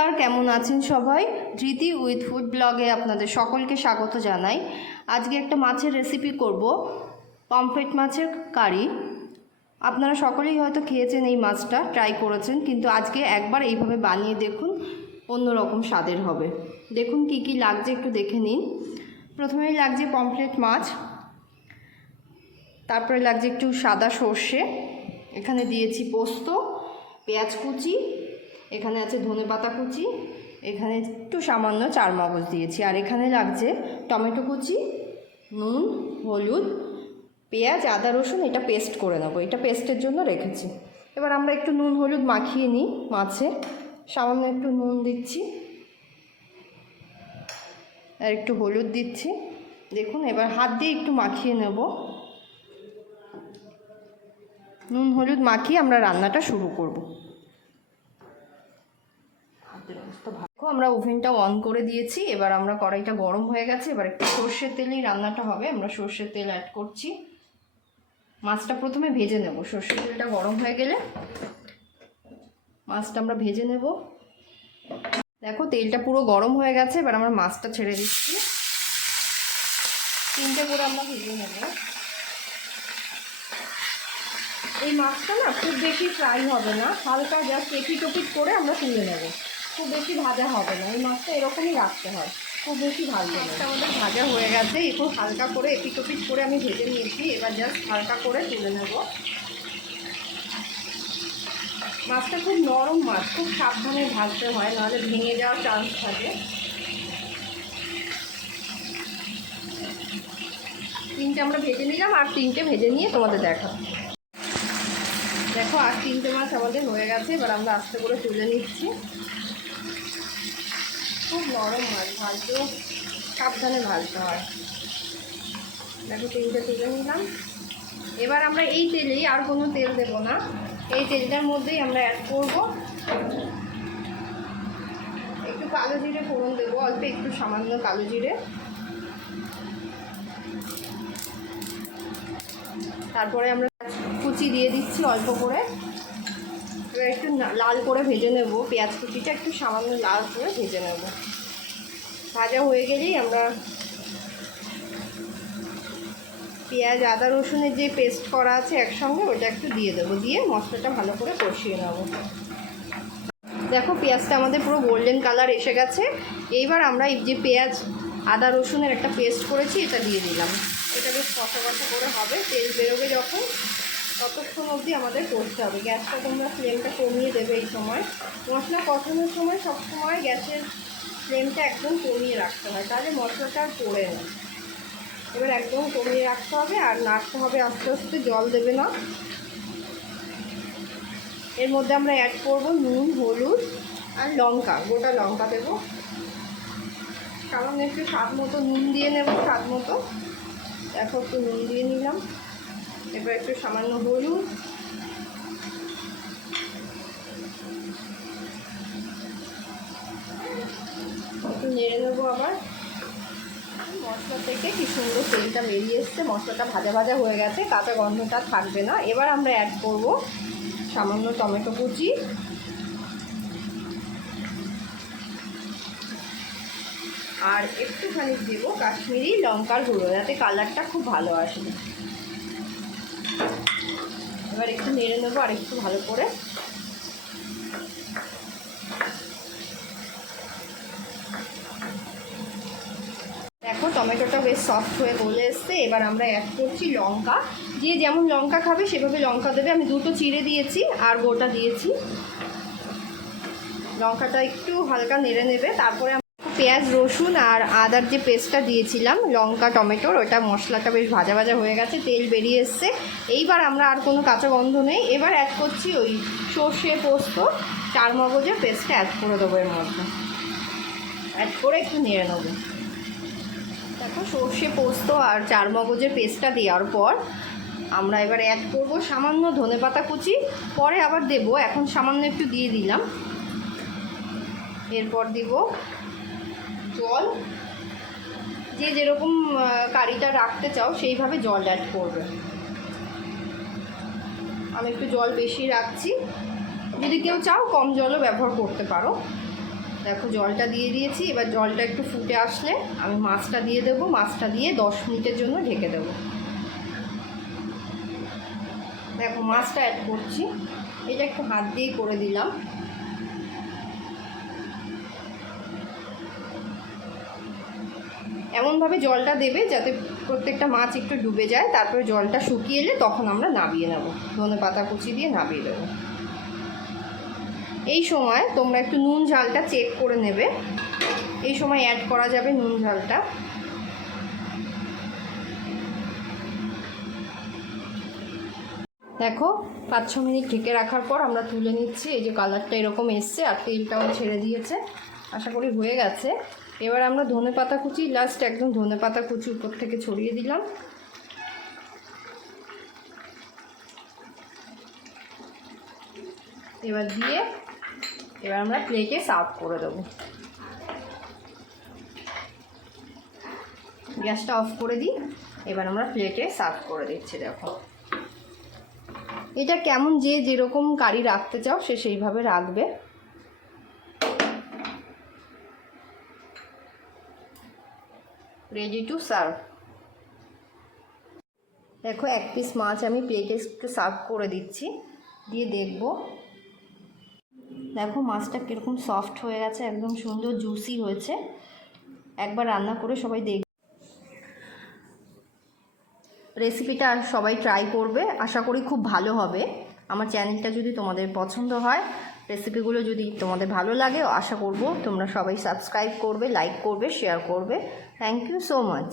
নমস্কার, কেমন আছেন সবাই? ধৃতি উইথ ফুড ব্লগে আপনাদের সকলকে স্বাগত জানাই। আজকে একটা মাছের রেসিপি করব, পমফ্রেট মাছের কারি। আপনারা সকলেই হয়তো খেয়েছেন এই মাছটা ট্রাই করেছেন, কিন্তু আজকে একবার এইভাবে বানিয়ে দেখুন, অন্যরকম স্বাদের হবে। দেখুন কি কি লাগছে, একটু দেখে নিন। প্রথমেই লাগছে পমফ্রেট মাছ, তারপরে লাগছে একটু সাদা সর্ষে, এখানে দিয়েছি পোস্ত, পেঁয়াজ কুচি এখানে আছে ধনে পাতা কুচি, এখানে একটু সামান্য চার মগজ দিয়েছি, আর এখানে লাগছে টমেটো কুচি, নুন, হলুদ, পেঁয়াজ, আদা, রসুন, এটা পেস্ট করে নেব, এটা পেস্টের জন্য রেখেছি। এবার আমরা একটু নুন, হলুদ মাখিয়ে নিই মাছে, সামান্য একটু নুন দিচ্ছি, আর একটু হলুদ দিচ্ছি। দেখুন, এবার হাত দিয়ে একটু মাখিয়ে নেব। নুন, হলুদ মাখিয়ে আমরা রান্নাটা শুরু করব। দেখো, আমরা ওভেনটা অন করে দিয়েছি, এবার আমরা কড়াইটা গরম হয়ে গেছে, এবার একটু সর্ষের তেলেই রান্নাটা হবে, আমরা সর্ষের তেল অ্যাড করছি। মাছটা প্রথমে ভেজে নেব, সর্ষের তেলটা গরম হয়ে গেলে মাছটা আমরা ভেজে নেব। দেখো, তেলটা পুরো গরম হয়ে গেছে, এবার আমরা মাছটা ছেড়ে দিচ্ছি। তিনটে করে আমরা ভেজে নেব। এই মাছটা না খুব বেশি ফ্রাই হবে না, হালকা জাস্ট এপিট ওপিট করে আমরা তুলে নেব। খুব বেশি ভাজা হবে না, এই মাছটা এরকমই রাখতে হয়, খুব বেশি ভাজবে মাছটা আমাদের ভাজা হয়ে গেছে, একটু হালকা করে এপিট ওপিট করে আমি ভেজে নিয়েছি, এবার জাস্ট হালকা করে তুলে নেব। মাছটা খুব নরম মাছ, খুব সাবধানে ভাজতে হয়, নাহলে ভেঙে যাওয়ার চান্স থাকে। তিনটে আমরা ভেজে নিলাম, আর তিনটে ভেজে নিয়ে তোমাদের দেখাবো। দেখো, আর তিনটে মাছ আমাদের হয়ে গেছে, এবার আমরা আস্তে করে তুলে নিচ্ছি। খুব নরম মাছ ভাজতেও সাবধানে ভাজতে হয়। দেখো তিনটে তুলে নিলাম। এবার আমরা এই তেলেই আর কোনো তেল দেব না। এই তেলটার মধ্যেই আমরা অ্যাড করব। একটু কালো জিরে ফোড়ন দেবো, অল্প একটু সামান্য কালো জিরে। তারপরে আমরা কুচি দিয়ে দিচ্ছি অল্প করে। এবার একটু লাল করে ভেজে নেব। পেঁয়াজ কুচিটা একটু সামান্য লাল করে ভেজে নেব। ভাজা হয়ে গেলেই আমরা পেঁয়াজ, আদা, রসুনের যে পেস্ট করা আছে একসঙ্গে, ওটা একটু দিয়ে দেবো। দিয়ে মশলাটা ভালো করে কষিয়ে নেব। দেখো, পেঁয়াজটা আমাদের পুরো গোল্ডেন কালার এসে গেছে। এইবার আমরা যে পেঁয়াজ, আদা, রসুনের একটা পেস্ট করেছি, এটা দিয়ে দিলাম। এটা বেশ কষা কষা করে হবে। তেল বেরোবে যখন। ততক্ষণ অবধি আমাদের করতে হবে। গ্যাসটা তোমরা ফ্লেমটা কমিয়ে দেবে এই সময়। মশলা কষানোর সময় সবসময় গ্যাসের ফ্লেমটা একদম কমিয়ে রাখতে হয়, তাহলে মশলাটা আর পড়ে না। এবার একদম কমিয়ে রাখতে হবে আর নাড়তে হবে আস্তে আস্তে, জল দেবে না। এর মধ্যে আমরা অ্যাড করব নুন, হলুদ আর লঙ্কা, গোটা লঙ্কা দেবো। কারণ একটু স্বাদ মতো নুন দিয়ে নেব, স্বাদ মতো। দেখো একটু নুন দিয়ে নিলাম। এবার একটু সামান্য হলুদ। নেড়ে নেব আবার। মশলা থেকে কি সুন্দর তেলটা বেরিয়ে এসছে। মশলাটা ভাজা ভাজা হয়ে গেছে, কাঁচা গন্ধটা থাকবে না। এবার আমরা অ্যাড করব সামান্য টমেটো কুচি। আর একটুখানি দেবো কাশ্মীরি লঙ্কার গুঁড়ো, যাতে কালারটা খুব ভালো আসবে এবার একটু নেড়ে নেব আর একটু ভালো করে। দেখো, টমেটোটা বেশ সফট হয়ে গলে এসছে। এবার আমরা অ্যাড করছি লঙ্কা। যে যেমন লঙ্কা খাবে, সেভাবে লঙ্কা দেবে। আমি দুটো চিড়ে দিয়েছি আর গোটা দিয়েছি। লঙ্কাটা একটু হালকা নেড়ে নেবে, তারপরে পেঁয়াজ, রসুন আর আদার যে পেস্টটা দিয়েছিলাম, লঙ্কা, টমেটোর, ওটা মশলাটা বেশ ভাজা ভাজা হয়ে গেছে, তেল বেরিয়ে এসছে। এইবার আমরা আর কোনো কাঁচা গন্ধ নেই। এবার অ্যাড করছি ওই সর্ষে পোস্ত, চার মগজের পেস্টটা অ্যাড করে দেবো এর মধ্যে। অ্যাড করে একটু নেড়ে নেব। দেখো, সর্ষে পোস্ত আর চার মগজের পেস্টটা দেওয়ার পর আমরা এবার অ্যাড করব সামান্য ধনেপাতা কুচি। পরে আবার দেব, এখন সামান্য একটু দিয়ে দিলাম। এরপর দিব জল, যে যেরকম কারিটা রাখতে চাও, সেইভাবে জল অ্যাড করবে। আমি একটু জল বেশি রাখছি। যদি কেউ চাও, কম জলও ব্যবহার করতে পারো। দেখো, জলটা দিয়ে দিয়েছি। এবার জলটা একটু ফুটে আসলে আমি মাছটা দিয়ে দেবো। মাছটা দিয়ে দশ মিনিটের জন্য ঢেকে দেবো। দেখো, মাছটা অ্যাড করছি। এটা একটু হাত দিয়েই করে দিলাম। এমনভাবে জলটা দেবে যাতে প্রত্যেকটা মাছ একটু ডুবে যায়, তারপরে জলটা শুকিয়ে এলে তখন আমরা নাবিয়ে নেব। ধনে পাতা কুচি দিয়ে নাবিয়ে দেবো। এই সময় তোমরা একটু নুন ঝালটা চেক করে নেবে। এই সময় অ্যাড করা যাবে নুন ঝালটা। দেখো, পাঁচ ছ মিনিট ঢেকে রাখার পর আমরা তুলে নিচ্ছি। এই যে কালারটা এরকম এসছে আর তেলটাও ছেড়ে দিয়েছে। আশা করি হয়ে গেছে। এবার আমরা ধনে পাতা কুচি লাস্ট একদম ধনে পাতা কুচি উপর থেকে ছড়িয়ে দিলাম। এবার দিয়ে এবার আমরা প্লেটে সার্ভ করে দেবো। গ্যাসটা অফ করে দিই। এবার আমরা প্লেটে সার্ভ করে দিচ্ছি, দেখো। এটা কেমন যে যেরকম কারি রাখতে চাও, সে সেইভাবে রাখবে। রেডি টু সার্ভ দেখো, এক পিস মাছ আমি প্লেটে সার্ভ করে দিচ্ছি। দিয়ে দেখব। দেখো, মাছটা কীরকম সফট হয়ে গেছে, একদম সুন্দর জুসি হয়েছে। একবার রান্না করে সবাই দেখ রেসিপিটা সবাই ট্রাই করবে। আশা করি খুব ভালো হবে। আমার চ্যানেলটা যদি তোমাদের পছন্দ হয় রেসিপিগুলো যদি তোমাদের ভালো লাগে, আশা করব তোমরা সবাই সাবস্ক্রাইব করবে লাইক করবে শেয়ার করবে। Thank you so much